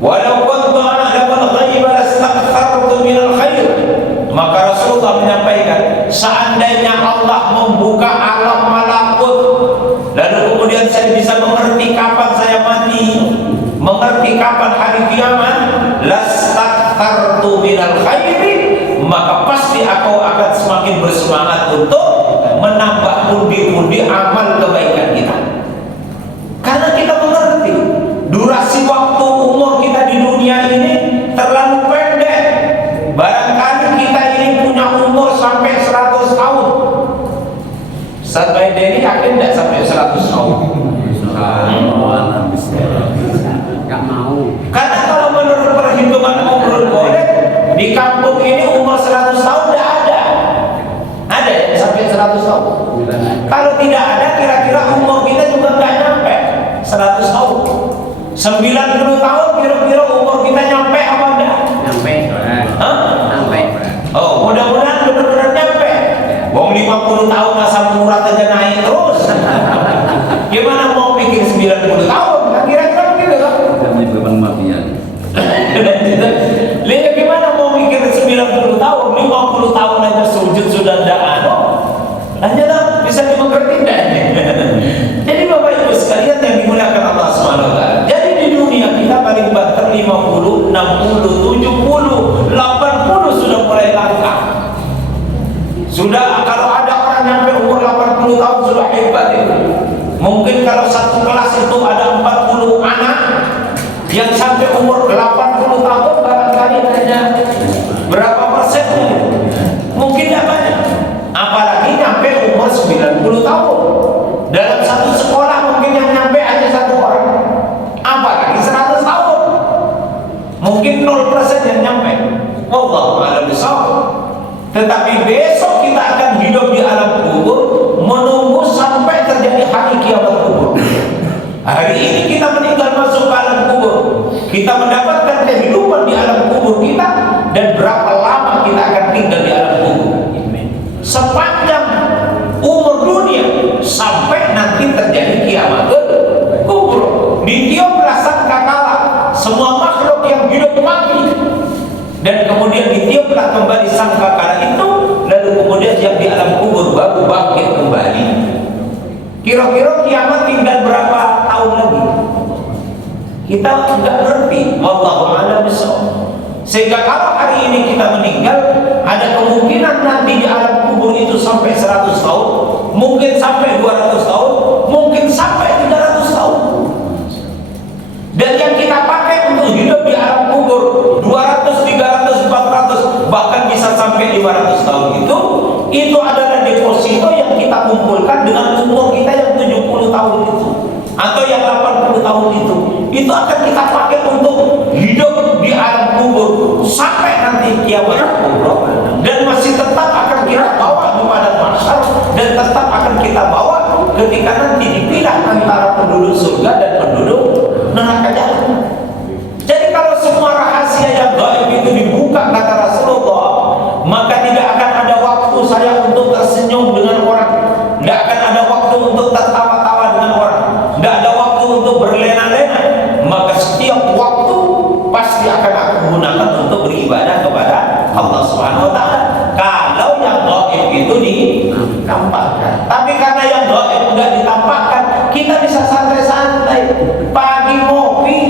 Walau kuntu a'lamul ghaiba lastakthartu minal khair. Maka Rasulullah menyampaikan, seandainya Allah membuka alam malakut, lalu kemudian saya bisa mengerti kapan saya mati, mengerti kapan hari kiamat, lastakthartu minal khairi, maka pasti aku akan semakin bersemangat untuk menambah pundi-pundi amal kebaikan kita. Karena kita mengerti durasi waktu umur kita di dunia ini terlalu pendek. Barangkali kita ini punya umur sampai 100 tahun. Sampai Denny yakin tidak sampai 100 tahun? Gak mau. Karena kalau menurut perhitungan umur boleh di kampung ini umur 100 tahun tidak ada. Ada yang sampai 100 tahun? Kalau tidak ada, kira-kira umur kita juga nggak nyampe 100 tahun. 90 tahun kira-kira umur kita nyampe apa enggak? Nyampe. Hah? Nyampe. Oh, mudah-mudahan benar-benar nyampe. Wong 50 tahun asam urat aja naik terus. Gimana mau pikir 90 tahun? Kan kira-kira begitu kan? Kami beban kematian. Lihat gimana mau mikir 90 tahun, 50 tahun aja sujud sudah tidak ada. Lanjutlah, bisa dimengerti tidak? Jadi Bapak Ibu sekalian yang dimuliakan Allah SWT. Jadi di dunia kita paling banter 50, 60, 70, 80 sudah mulai langka. Sudah kalau ada orang nyampe umur 80 tahun sudah hebat itu. Mungkin kalau satu kelas itu ada 40 anak yang sampai umur 80 tahun barangkali hanya berapa persennya? Mungkin tidak banyak. Apalagi nyampe umur 90 tahun. Dalam satu sekolah mungkin yang nyampe hanya satu orang. Apalagi 100 tahun. Mungkin 0% yang nyampe. Wallahu a'lam bishawab. Tetapi besok kita akan hidup di alam kubur, menunggu sampai terjadi hari kiamat kubur. Hari ini kita meninggal masuk ke alam kubur, kita mendapatkan kehidupan di alam kubur kita, dan berapa lama kita akan tinggal di alam kubur. Sepanjang umur dunia sampai nanti terjadi kiamat kubur. Ditiuplah sangkakala semua makhluk yang hidup mati, dan kemudian ditiuplah kembali sangkakala itu, lalu kemudian yang di alam kubur baru bangkit kembali. Kira-kira kiamat tinggal berapa tahun lagi? Kita nggak ngerti. Wallahu a'lam bishawab. Sehingga kalau hari ini kita meninggal, ada kemungkinan nanti di alam kubur itu sampai 100 tahun, mungkin sampai 200 tahun, mungkin sampai 300 tahun. Dan yang kita pakai untuk hidup di alam kubur 200, 300, 400, bahkan bisa sampai 500 tahun itu adalah deposito yang kita kumpulkan dengan umur kita yang 70 tahun itu atau yang 80 tahun itu akan kita pakai untuk hidup di alam kubur sampai nanti kiamat kubur, dan masih tetap akan kita bawa di padang mahsyar, dan tetap akan kita bawa ketika nanti dipilah antara penduduk surga dan penduduk neraka jahanam. Jadi kalau semua rahasia yang gaib itu dibuka kata Rasulullah, maka tidak akan ada waktu saya untuk tersenyum dengan orang, tidak akan ada waktu untuk tertawa-tawa dengan orang, tidak ada waktu untuk berlena-lena. Maka setiap waktu pasti akan aku gunakan untuk beribadah kepada Allah Subhanahu wa taala. Kalau yang gaib itu ditampakkan. Tapi karena yang gaib enggak ditampakkan, kita bisa santai-santai. Pagi ngopi,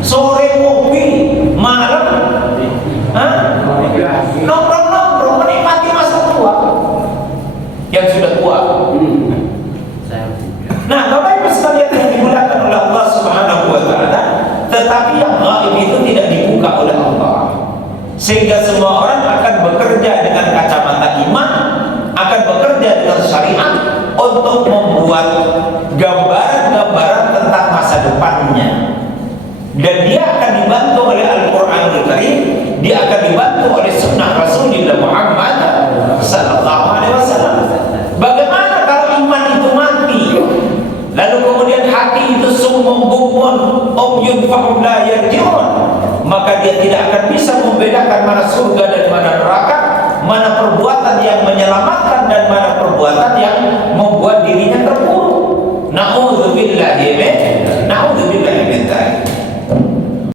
sore ngopi, malam nongkrong-nongkrong, menikmati masa tua yang sudah tua. Nah, Bapak Ibu sekalian yang dimuliakan oleh Allah Subhanahu wa taala, tetapi yang gaib itu tidak dibuka oleh Allah. Sehingga semua orang akan bekerja dengan kacamata iman, akan bekerja dengan syariat untuk membuat gambaran-gambaran tentang masa depannya. Dan dia akan dibantu oleh Al-Qur'anul Karim, dia akan dibantu oleh sunnah Rasulullah Muhammad sallallahu alaihi wasallam. Bagaimana kalau iman itu mati, lalu kemudian hati itu sumum bukmun umyun fahum la yarji'un, maka dia tidak akan bisa membedakan mana surga dan mana neraka, mana perbuatan yang menyelamatkan dan mana perbuatan yang membuat dirinya terpuruk. Na'udzubillahi min dzalik.